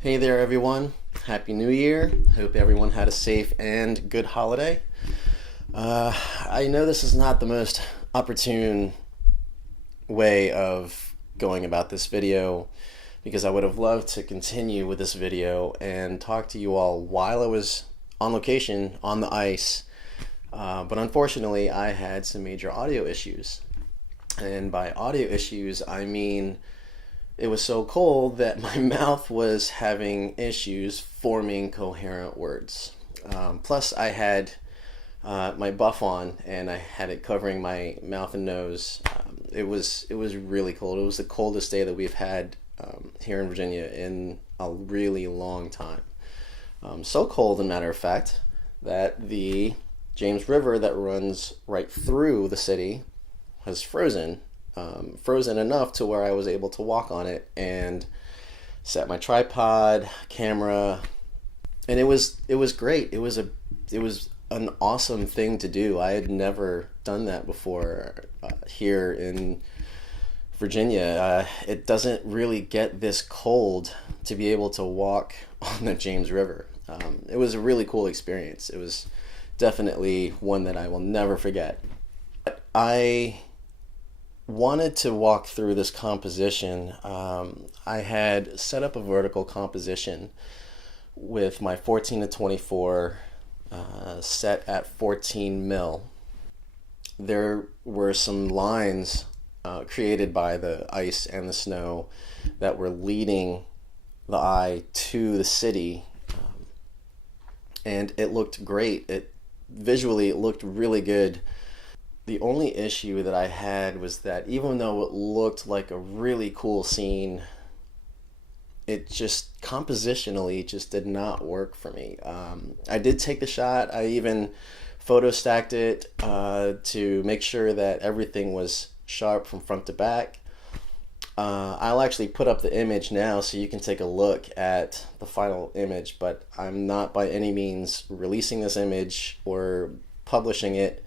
Hey there, everyone. Happy New Year. Hope everyone had a safe and good holiday. I know this is not the most opportune way of going about this video because I would have loved to continue with this video and talk to you all while I was on location on the ice. But unfortunately, I had some major audio issues. And by audio issues, I mean it was so cold that my mouth was having issues forming coherent words. Plus, I had my buff on and I had it covering my mouth and nose. It was really cold. It was the coldest day that we've had here in Virginia in a really long time. So cold, as a matter of fact, that the James River that runs right through the city has frozen enough to where I was able to walk on it and set my tripod, camera, and it was great. It was an awesome thing to do. I had never done that before here in Virginia. It doesn't really get this cold to be able to walk on the James River. It was a really cool experience. It was definitely one that I will never forget. I wanted to walk through this composition. I had set up a vertical composition with my 14 to 24 set at 14 mil. There were some lines created by the ice and the snow that were leading the eye to the city, and it looked great. Visually, it looked really good. The only issue that I had was that even though it looked like a really cool scene, it just compositionally just did not work for me. I did take the shot. I even photo stacked it to make sure that everything was sharp from front to back. I'll actually put up the image now so you can take a look at the final image, but I'm not by any means releasing this image or publishing it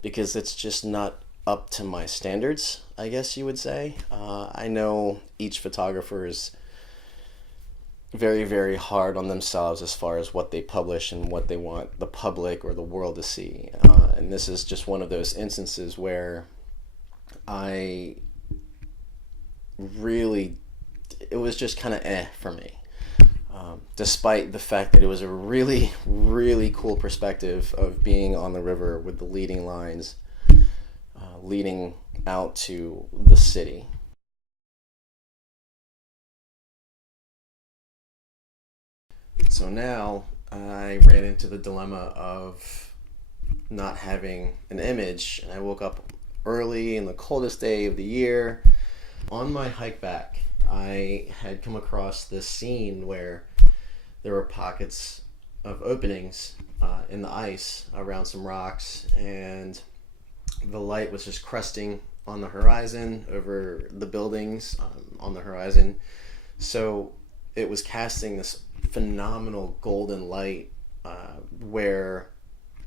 because it's just not up to my standards, I guess you would say. I know each photographer is very, very hard on themselves as far as what they publish and what they want the public or the world to see. And this is just one of those instances where I really, it was just kind of for me. Despite the fact that it was a really, really cool perspective of being on the river with the leading lines leading out to the city. So now I ran into the dilemma of not having an image, and I woke up early in the coldest day of the year. On my hike back, I had come across this scene where there were pockets of openings in the ice around some rocks, and the light was just crusting on the horizon over the buildings on the horizon. So it was casting this phenomenal golden light where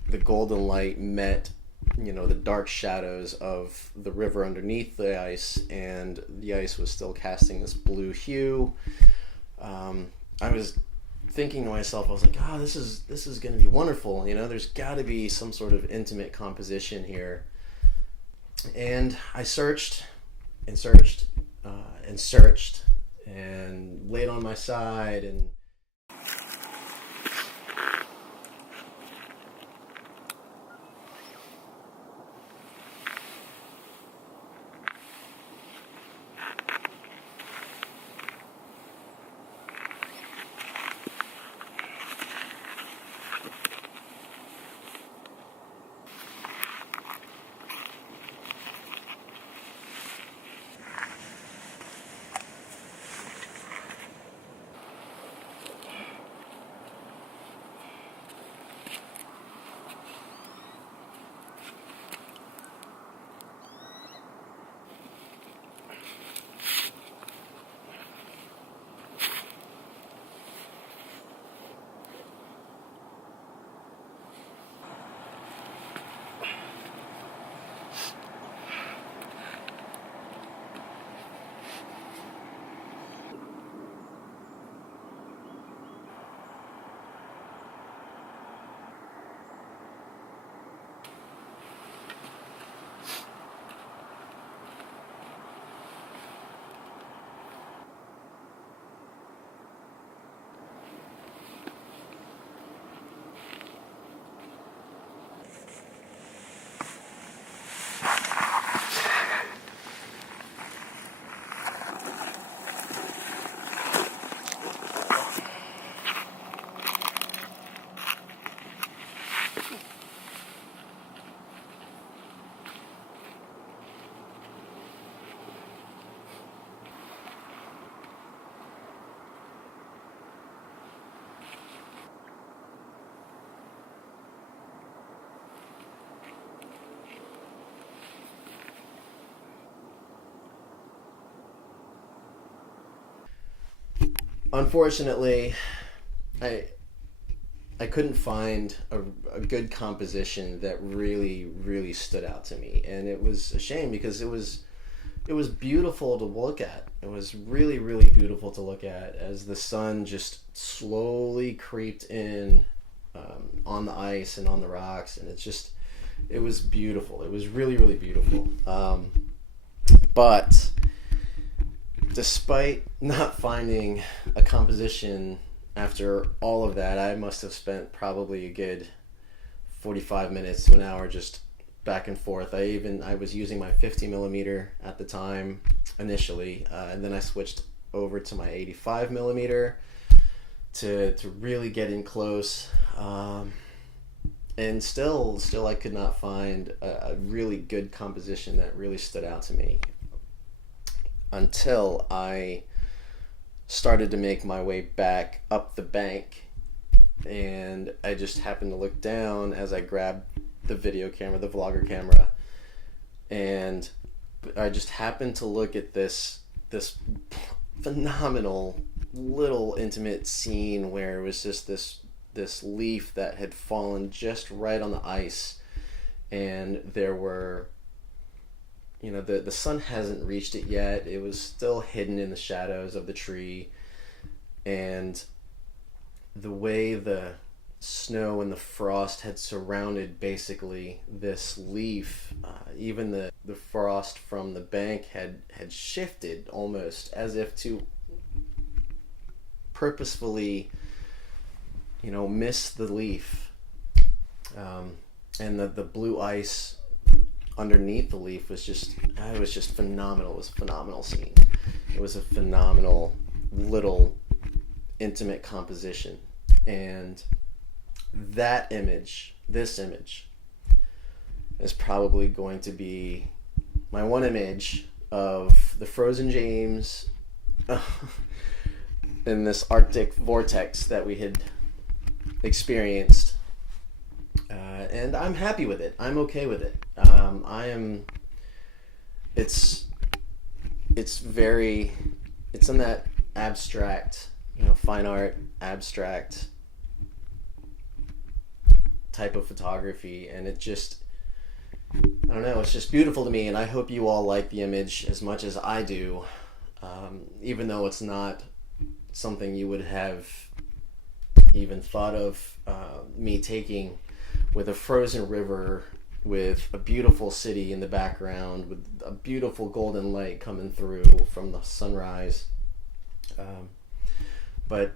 the golden light met the dark shadows of the river underneath the ice, and the ice was still casting this blue hue. I was thinking to myself, I was like, this is going to be wonderful. There's got to be some sort of intimate composition here. And I searched and searched and searched and laid on my side and unfortunately, I couldn't find a good composition that really stood out to me, and it was a shame because it was beautiful to look at. It was really beautiful to look at as the sun just slowly creeped in on the ice and on the rocks, and it was beautiful. It was really beautiful. But despite not finding a composition after all of that, I must have spent probably a good 45 minutes to an hour just back and forth. I was using my 50 millimeter at the time initially, and then I switched over to my 85 millimeter to really get in close. And still I could not find a really good composition that really stood out to me until I started to make my way back up the bank, and I just happened to look down as I grabbed the video camera, the vlogger camera, and I just happened to look at this phenomenal little intimate scene where it was just this leaf that had fallen just right on the ice, and there were, the sun hasn't reached it yet. It was still hidden in the shadows of the tree, and the way the snow and the frost had surrounded basically this leaf, even the frost from the bank had shifted almost as if to purposefully miss the leaf, and the blue ice underneath the leaf was just phenomenal. It was a phenomenal scene. It was a phenomenal little intimate composition, and this image is probably going to be my one image of the frozen James in this Arctic vortex that we had experienced, and I'm happy with it. I'm okay with it. It's in that abstract, fine art, abstract type of photography, and it just, I don't know, it's just beautiful to me, and I hope you all like the image as much as I do, even though it's not something you would have even thought of me taking, with a frozen river, with a beautiful city in the background, with a beautiful golden light coming through from the sunrise. But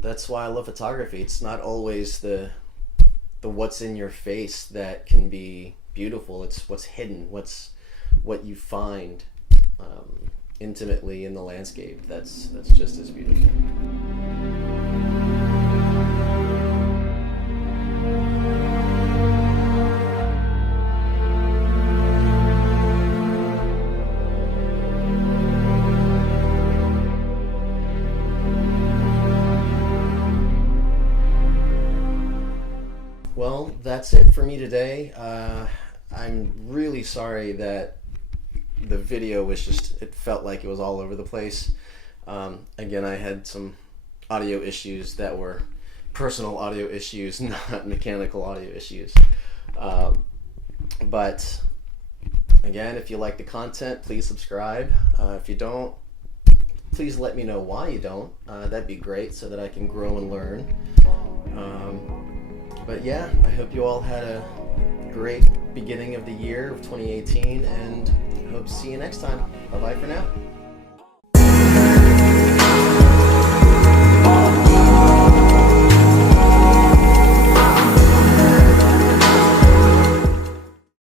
that's why I love photography. It's not always the what's in your face that can be beautiful. It's what's hidden, what you find intimately in the landscape. That's just as beautiful. Well, that's it for me today. I'm really sorry that the video was it felt like it was all over the place. Again, I had some audio issues that were personal audio issues, not mechanical audio issues. But again, if you like the content, please subscribe. If you don't, please let me know why you don't. That'd be great so that I can grow and learn. But yeah, I hope you all had a great beginning of the year of 2018, and hope to see you next time. Bye-bye for now.